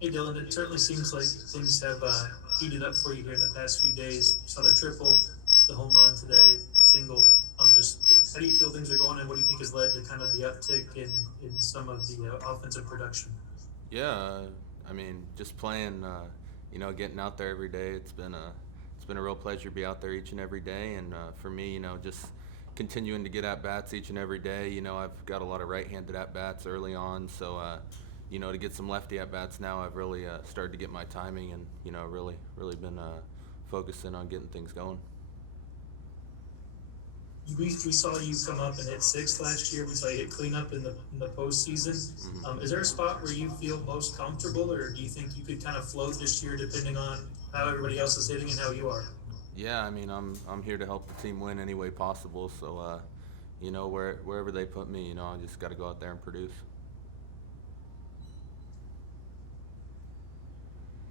Hey Dylan, it certainly seems like things have heated up for you here in the past few days. Saw the triple, the home run today, single. Just how do you feel things are going, and what do you think has led to kind of the uptick in some of the offensive production? Yeah, I mean, just playing, getting out there every day. It's been a real pleasure to be out there each and every day, and for me, just continuing to get at bats each and every day. I've got a lot of right-handed at bats early on, so to get some lefty at bats now, I've really started to get my timing, and really been focusing on getting things going. We saw you come up and hit six last year. We saw you hit cleanup in the postseason. Is there a spot where you feel most comfortable, or do you think you could kind of float this year depending on how everybody else is hitting and how you are? Yeah, I mean, I'm here to help the team win any way possible. So, wherever they put me, I just got to go out there and produce.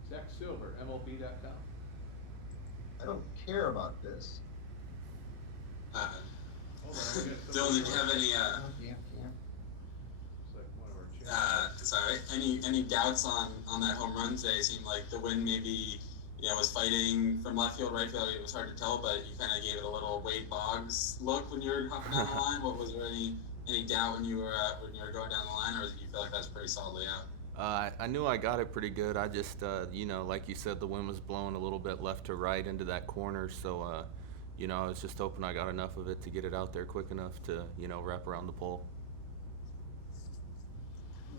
Zach Silver, MLB.com. I don't care about this. Uh, Hold on, we got Dylan, somebody. did you have any Yeah, yeah. It's like one of our channels. sorry, any doubts on that home run today? It seemed like the wind maybe was fighting from left field, right field. It was hard to tell, but you kind of gave it a little Wade Boggs look when you were hopping down the line. What was there any doubt when you were going down the line, or did you feel like that's pretty solidly out? I knew I got it pretty good. I just, like you said, the wind was blowing a little bit left to right into that corner. So, I was just hoping I got enough of it to get it out there quick enough to, wrap around the pole.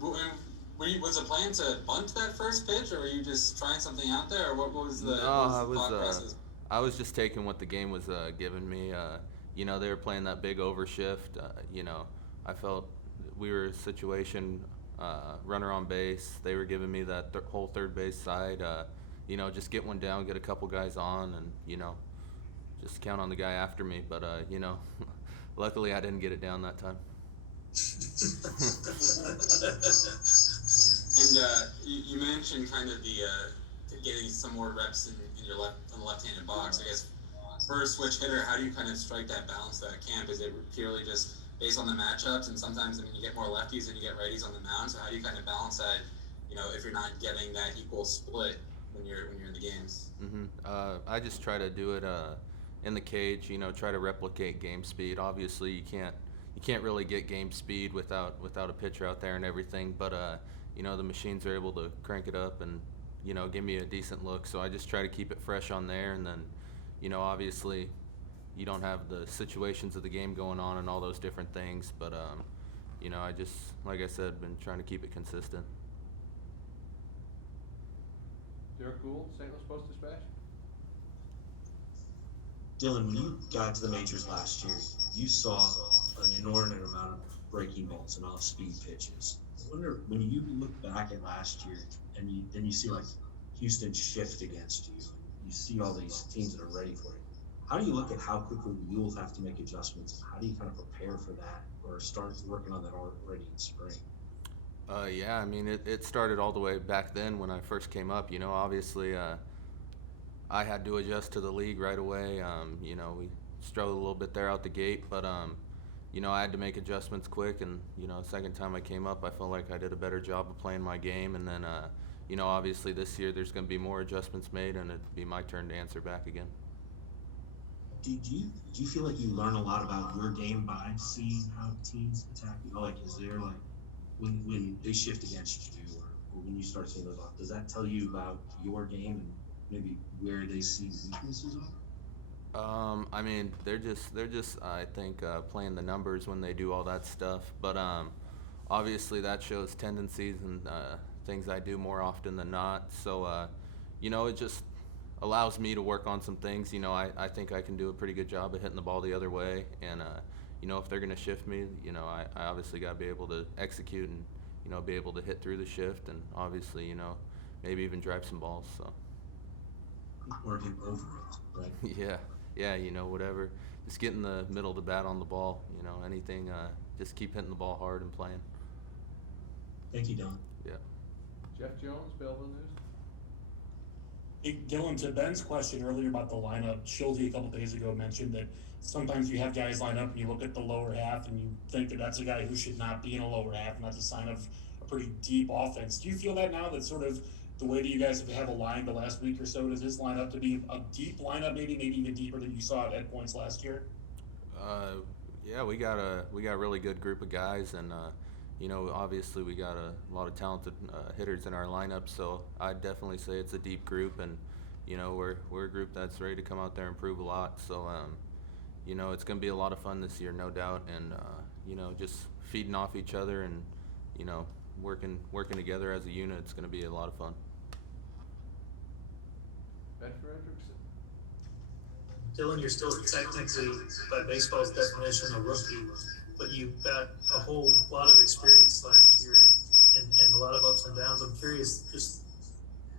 Was the plan to bunt that first pitch, or were you just trying something out there, or what was No, the thought process? I was just taking what the game was giving me. They were playing that big overshift. I felt we were a situation, runner on base. They were giving me that whole third base side. Just get one down, get a couple guys on, and just count on the guy after me. But luckily I didn't get it down that time. And you mentioned kind of the getting some more reps in your left-handed box. I guess for a switch hitter, how do you kind of strike that balance that camp? Is it purely just based on the matchups? And sometimes you get more lefties than you get righties on the mound. So how do you kind of balance that? If you're not getting that equal split when you're in the games. I just try to do it in the cage. Try to replicate game speed. Obviously, you can't really get game speed without a pitcher out there and everything. But the machines are able to crank it up and give me a decent look. So I just try to keep it fresh on there, and then obviously you don't have the situations of the game going on and all those different things. But I just, like I said, been trying to keep it consistent. Derek Gould, St. Louis Post-Dispatch. Dylan, when you got to the majors last year, you saw an inordinate amount of breaking balls and off-speed pitches. I wonder, when you look back at last year and then you see like Houston shift against you, you see all these teams that are ready for it. How do you look at how quickly you'll have to make adjustments, and how do you kind of prepare for that or start working on that already in spring? Yeah, I mean, it started all the way back then when I first came up. Obviously, I had to adjust to the league right away. We struggled a little bit there out the gate, but I had to make adjustments quick. And second time I came up, I felt like I did a better job of playing my game. And then, obviously this year there's going to be more adjustments made, and it'd be my turn to answer back again. Do you feel like you learn a lot about your game by seeing how teams attack you? Like, is there like when they shift against you, or when you start seeing those off, does that tell you about your game and maybe where they see weaknesses are? I mean, they're just I think playing the numbers when they do all that stuff. But obviously that shows tendencies and things I do more often than not. So it just allows me to work on some things. I think I can do a pretty good job of hitting the ball the other way. And if they're going to shift me, I obviously got to be able to execute and be able to hit through the shift, and obviously maybe even drive some balls. So. Working over it, right? Yeah, yeah, whatever. Just get in the middle of the bat on the ball. Anything. Just keep hitting the ball hard and playing. Thank you, Don. Yeah. Jeff Jones, Belleville News. Hey, Dylan, to Ben's question earlier about the lineup, Schulte a couple days ago mentioned that sometimes you have guys line up and you look at the lower half and you think that that's a guy who should not be in a lower half, and that's a sign of pretty deep offense. Do you feel that now that sort of the way that you guys have aligned the last week or so, does this line up to be a deep lineup, maybe even deeper than you saw at points last year? Yeah, we got a really good group of guys, and obviously we got a lot of talented hitters in our lineup. So I'd definitely say it's a deep group, and we're a group that's ready to come out there and prove a lot. So it's gonna be a lot of fun this year, no doubt, and just feeding off each other and working together as a unit. It's gonna be a lot of fun. Ben Frederickson. Dylan, you're still technically, by baseball's definition, a rookie, but you've got a whole lot of experience last year and a lot of ups and downs. I'm curious, just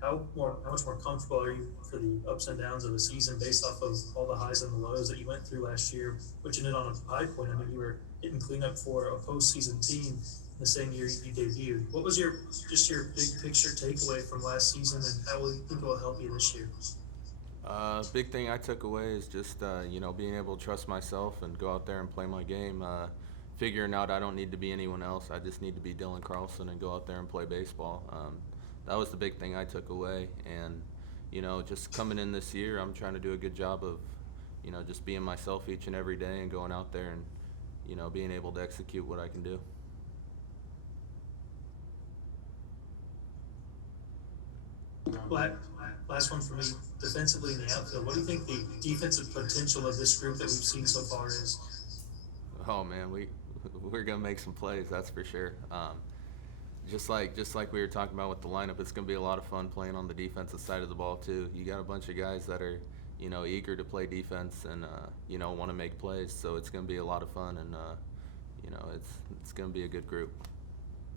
how much more comfortable are you for the ups and downs of a season based off of all the highs and the lows that you went through last year, which ended on a high point? I mean, you were hitting cleanup for a postseason team the same year you debuted. What was your big picture takeaway from last season, and how will you think it will help you this year? Big thing I took away is just being able to trust myself and go out there and play my game. Figuring out I don't need to be anyone else. I just need to be Dylan Carlson and go out there and play baseball. That was the big thing I took away. And just coming in this year, I'm trying to do a good job of just being myself each and every day and going out there and being able to execute what I can do. Last one for me, defensively in the outfield. What do you think the defensive potential of this group that we've seen so far is? Oh man, we're gonna make some plays, that's for sure. Just like we were talking about with the lineup, it's gonna be a lot of fun playing on the defensive side of the ball too. You got a bunch of guys that are eager to play defense and want to make plays, so it's gonna be a lot of fun, and it's gonna be a good group.